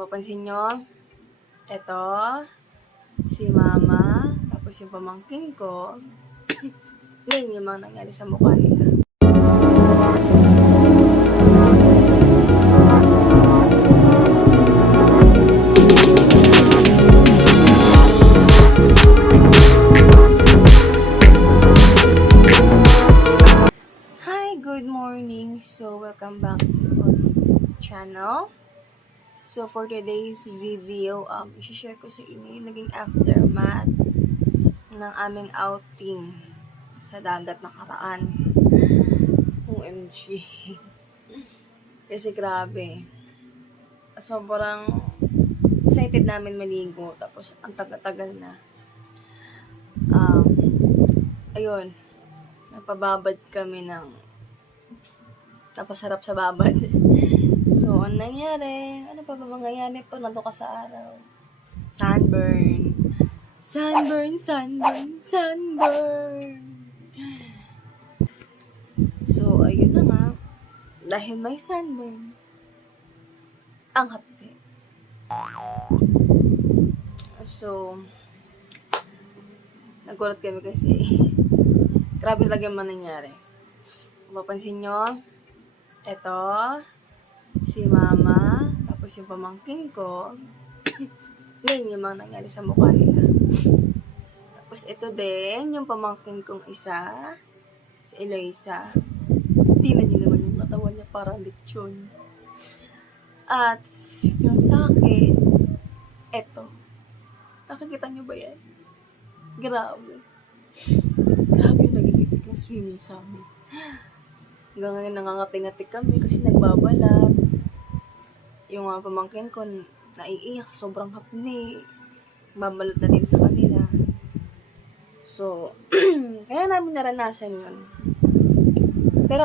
Mapapansin nyo, eto, si mama, tapos yung pamangkin ko, yun yung mga nangyari sa mukha nila. Hi, good morning. So, welcome back to our channel. So, for today's video, i-share ko sa inyo yung naging aftermath ng aming outing sa dagat nakaraan. OMG. Kasi grabe. Sobrang excited namin maligo. Tapos, ang tagal-tagal na. Ayun. Napababad kami ng napasarap sa babad. So, ano nangyari? Ano pa ba mangyayari pag nandun ka sa araw? Sunburn. Sunburn, sunburn, sunburn. So, ayun na nga. Dahil may sunburn, ang hapde. So, nagulat kami kasi grabe talaga yung nangyari. Kung mapansin nyo, eto, si mama, tapos yung pamangkin ko, yun yung mga nangyari sa mukha nila. Tapos ito din, yung pamangkin kong isa, si Eloisa. Tingnan niyo naman yung katawan niya, parang lechon. At yung sa akin, eto. Nakikita niyo ba yan? Grabe. Grabe yung naging effect ng swimming sa amin. Hanggang ngayon nangangati-ngati kami kasi nagbabalat. Yung mga pamangkin ko naiiyak sa sobrang hapni. Babalot na din sa kanila. So, kaya namin naranasan yun. Pero,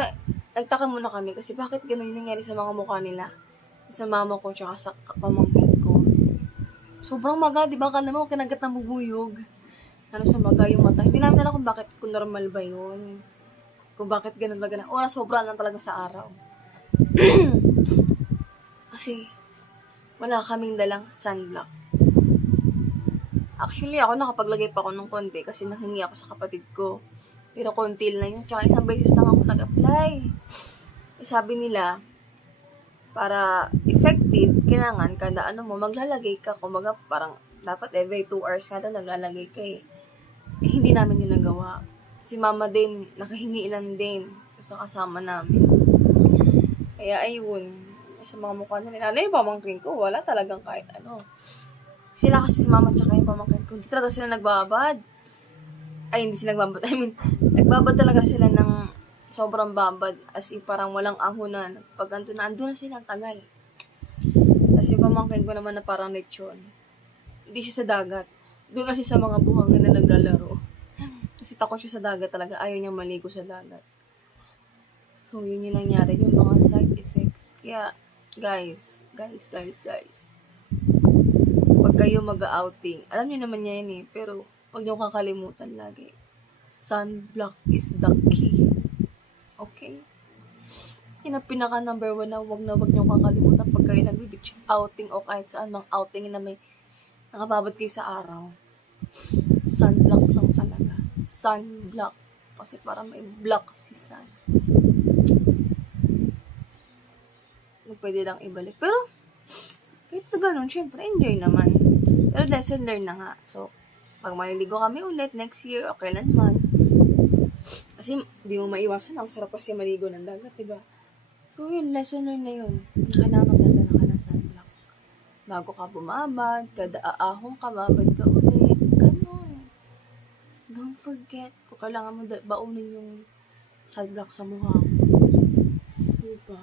nagtaka muna kami kasi bakit gano'n yung nangyari sa mga mukha nila. Sa mama ko tsaka sa pamangkin ko. Sobrang maga, di ba? Kala mo kinagat ng bubuyog. Ano sa maga yung mata. Hindi namin alam kung normal ba yun. Kung bakit ganun talaga na. Oras, sobra lang talaga sa araw. Kasi, wala kaming dalang sunblock. Actually, ako nakapaglagay pa ako ng konti kasi nanghingi ako sa kapatid ko. Pero konti lang yun. Tsaka isang beses lang ako nag-apply. Sabi nila, para effective, kailangan kada maglalagay ka. Kumbaga, parang dapat every 2 hours kada naglalagay ka eh. Hindi namin yun nagawa. Si mama din, nakahingi lang din sa kasama namin. Kaya ayun, sa mga mukha nila. Ano yung pamangkin ko? Wala talagang kahit ano. Sila kasi si mama tsaka yung pamangkin ko, hindi talaga sila nagbabad. Ay, hindi sila nagbabad. I mean, nagbabad talaga sila ng sobrang babad. As in, parang walang ahunan. Pag andun na sila, ang tagal. Tapos yung pamangkin ko naman na parang lechon. Hindi siya sa dagat. Doon na siya sa mga buhangin na naglalaro. Kasi takot siya sa dagat talaga. Ayaw niya maligo sa dagat. So, yun yung nangyari. Yung mga side effects. Kaya, guys. Pag kayo mag-outing, alam niyo naman niya yun eh. Pero, huwag niyo kakalimutan lagi. Sunblock is the key. Okay? Yun ang pinaka number 1 na huwag niyo kakalimutan pag kayo nag-beach outing o kahit saan mang outing na may nakababad kayo sa araw. Sunblock lang talaga. Sunblock. Kasi para may block si sun. Pwede lang ibalik. Pero, kahit na ganun, syempre, enjoy naman. Pero lesson learned na nga. So, pag maliligo kami ulit next year, okay lang naman. Kasi, di mo maiwasan. Ang sarap kasi maligo ng dagat, diba? So, yun, lesson learned na yun. Kailangan magdala ka ng sunblock. Bago ka bumabad, kada aahong ka, babad ka ulit. Ganun. Don't forget, kung kailangan mo baunin yung sunblock sa mukha mo. Diba?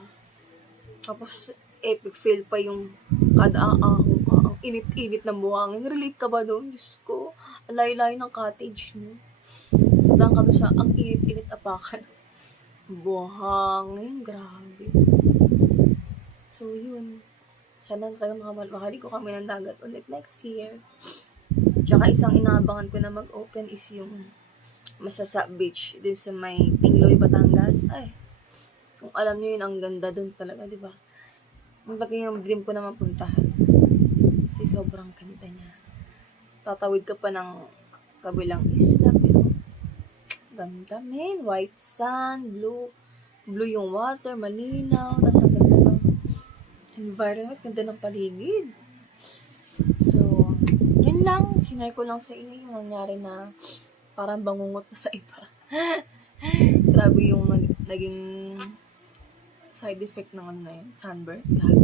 Tapos, epic fail pa yung kada aahong ka. Ang init-init ng buhangin. Relate ka ba doon? Diyos ko, alay-lay ng cottage mo. Tandaan ka doon sa ang init-init apakan. Buhangin, grabe. So, yun. Sana talaga makahali ko kami ng dagat ulit next year. Tsaka isang inaabangan ko na mag-open is yung Masasa Beach dun sa may Tingloy, Batangas. Ay, kung alam nyo yun, ang ganda dun talaga, diba? Ang laki yung dream ko na mapuntahan. Kasi sobrang ganda niya. Tatawid ka pa ng kabilang isla, pero ganda, men. White sand, blue yung water, malinaw, tapos ang ganda ng environment, ganda ng paligid. So, yun lang. Sinay ko lang sa inyo yung nangyari na parang bangungot na sa iba. Grabe yung naging side effect ng ano na yun, sunburn. Grabe.